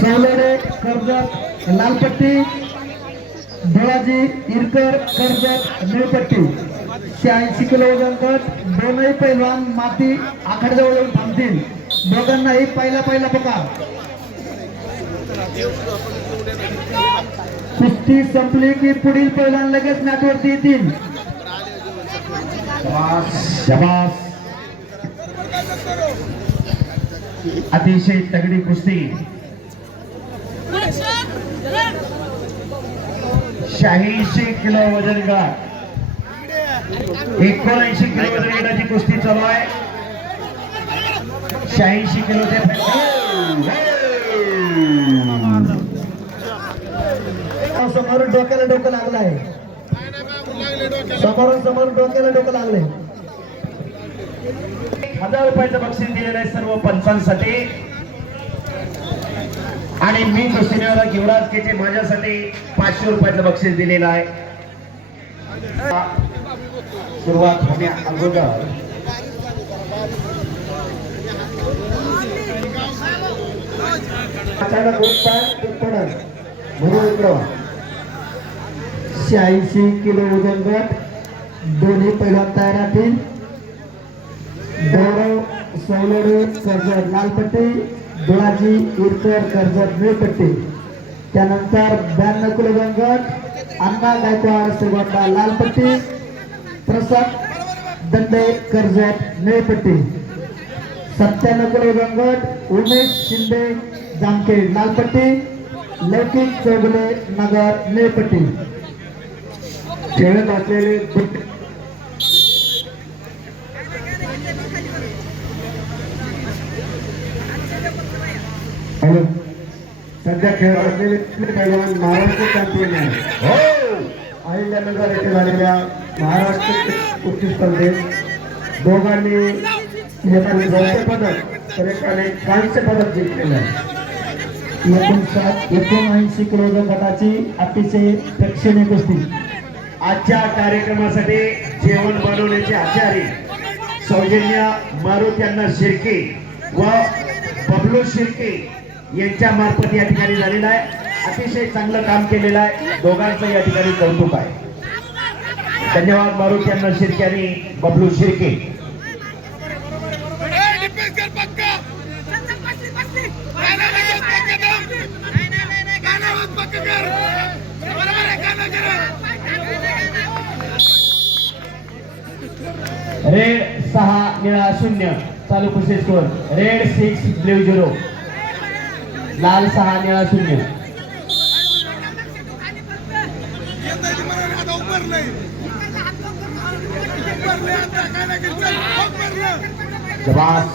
सौलडे Karjat लालपट्टी, धोळाजी Irkar Karjat निळपट्टी. 86 kilo वजन गट. दोनही पैलवान माती आखाड्याजवळ येऊन थांबतील. दोघांनाही पहिला पकार. कुस्ती संपली की पुढील पैलवान लगेच मॅचवरती येतील. शाबास. अतिशय तगडी कुस्ती. 86 किलो वजन गट, 79 किलो वजन गटाची कुस्ती चालू आहे. 86 किलोचे समोर डोक्याला डोकं लागलं आहे. समोर डोक्याला डोकं लागले. 1000 रुपयाचं बक्षीस दिलेलं आहे सर्व पंचांसाठी. आणि मी कुस्तीनगर युवराज केचे माझ्यासाठी 500 रुपयाचं बक्षीस दिलेलं आहे. सुरुवात होण्या अगोदर अचानक म्हणून 86 किलो वजन गट. दोन्ही पैलवान तयार राहतील. गौरव सौलडे कर्जत लालपट्टी, धुळाजी इरकर कर्जत निळपट्टी. त्यानंतर 92 किलो वजन गट अण्णा गायकवाड श्रीगोंदा लालपट्टी, प्रसाद दंडे कर्जत निळपट्टी. 97 किलो वजन गट उमेश शिंदे जामखेड लालपट्टी, लौकिक चौगुले नगर निळपट्टी. खेळत असलेले सध्या खेळत असलेले पैलवान महाराष्ट्र चॅम्पियन आहे. अहिल्यानगर येथे झालेल्या महाराष्ट्र कुस्ती स्पर्धेत दोघांनी एकाने रौप्य पदक तर एकाने कांस्य पदक जिंकलेलं आहे. 79 किलो गटाची अतिशय प्रेक्षणीय कुस्ती. आजच्या कार्यक्रमासाठी जेवण बनवण्याचे आचार्य सौजन्य मारुत यांना शिर्के व बबलू शिर्के यांच्या मार्फत या ठिकाणी झालेला आहे. अतिशय चांगलं काम केलेलं आहे. दोघांचं या ठिकाणी कौतुक आहे. धन्यवाद मारुत यांना शिर्के आणि बबलू शिर्के. रेड 6 निळा 0 चालू कुस्ती स्कोर. रेड 6 ब्ल्यू 0, लाल 6 निळा 0. जबास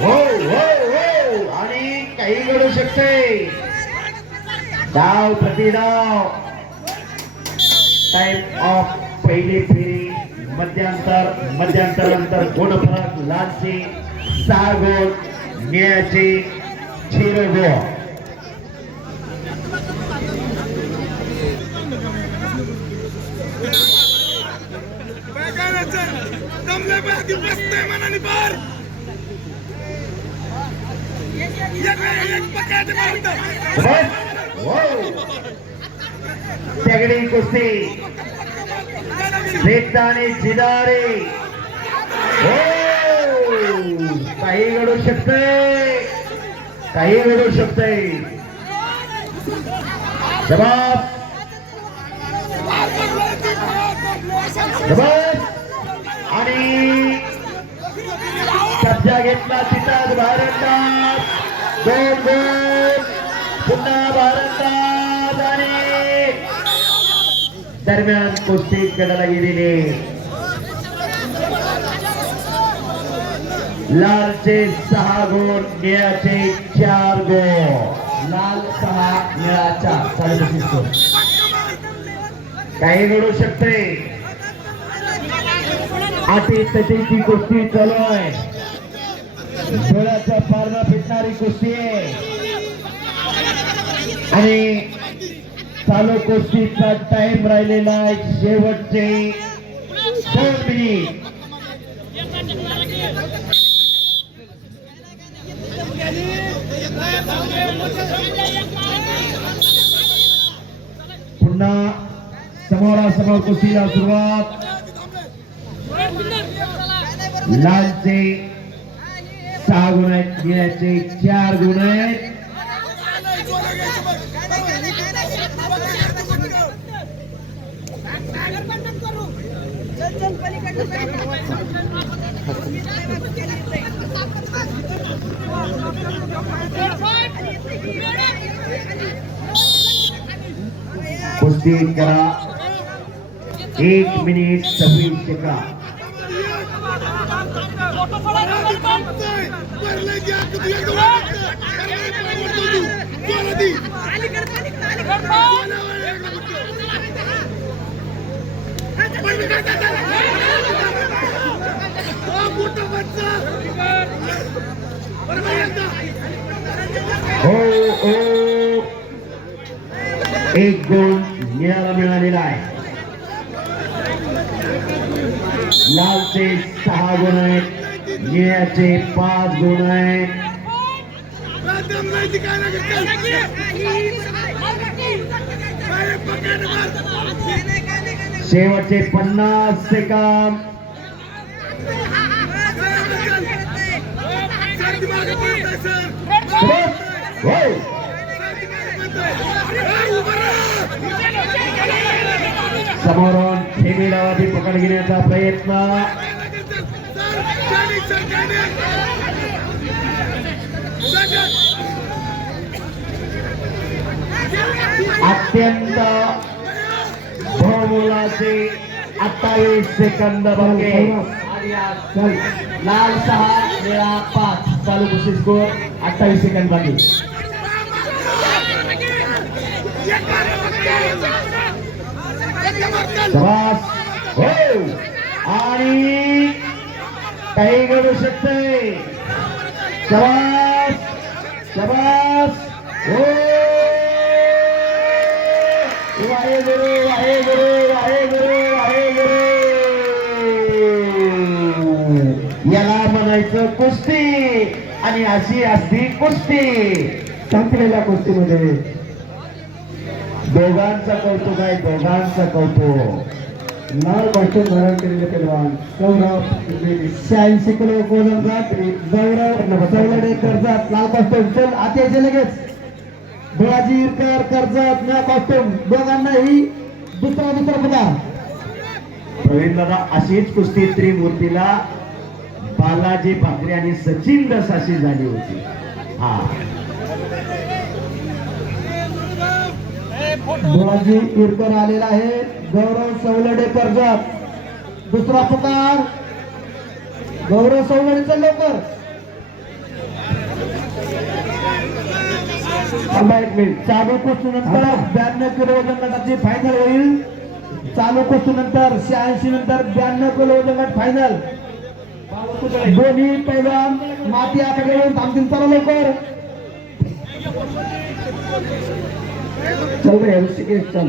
हो हो हो. आणि काही घडू शकते. डाव प्रतिडाव. टाइम ऑफ पहिली फेरी. मध्यांतर गुणफलक. लालचे 6 गोल, निळ्याचे 0 गोल. तगडी कुस्ती. आणि जिदारे. काही घडू शकते. जबाब आणि कब्जा घेतला तिथं भारतात. 2 गोल. पुन्हा भारतात. आणि दरम्यान कुस्ती कडाला गेलेले. लालचे 6 गोल, निळ्याचे 4 गोल. लाल 6 निळा 4. काही घडू शकते. आठी तटीची कुस्ती चालू आहे. डोळ्याच्या पारणं फिटणारी कुस्ती आहे आणि चालू कुस्तीचा टाइम राहिलेला आहे शेवटचे 2 मिनिट. पुन्हा समोरासमोर कुस्तीला सुरुवात. लालचे 6 गुण आहेत, निळ्याचे 4 गुण आहेत. कुस्ती करा. 1 मिनिट 26 सेकंद. हो हो 1 गुण निळ्याला मिळालेला आहे. लालचे 6 गुण आहेत, निळ्याचे 5 गुण आहेत. शेवटचे 50 सेकंद. समोरून ठेवी डावाची पकड घेण्याचा प्रयत्न. अत्यंत बहुमोलाचे 28 सेकंद बाकी. लाल 6 निळा 5. चालू कुस्ती स्कोर 28 सेकंद बाकी. हो आणि काही घडू शकते. शबास शबास. हो वाहेगुरु वाहेगुरु वाहेगुरु वाहेगुरु. याला म्हणायचं कुस्ती आणि अशी असती कुस्ती. संपलेल्या कुस्तीमध्ये दोघांचं कौतुक आहे, दोघांचं कौतुक. लाल कॉस्ट्यूम धारण केलेले पैलवान सौरभ 86 किलो गोलंदाज गौरव सवलडे कर्जत. लाल कॉस्ट्यूम चल आते यायचे लगेच. बळाजी कर्जत निळा कॉस्ट्यूम. दोघांनाही दुसरा पदार. प्रवीण दादा अशीच कुस्ती त्रिमूर्तीला बालाजी भाकरे आणि सचिन दस अशी झाली होती. हा बळाजी इरकर आलेला आहे. गौरव सवलडे कर्जत. दुसरा पुकार गौरव सवलडेचा लवकर. 1 मिनिट. चालू कुस्तीनंतर 92 किलो वजन गटाची फायनल होईल. चालू कुस्तीनंतर 86 नंतर 92 किलो वजन गट फायनल. दोन्ही पैलवान माती आकडे येऊन थांबतील. चला लवकर. चल रे ऋषिकेश चल.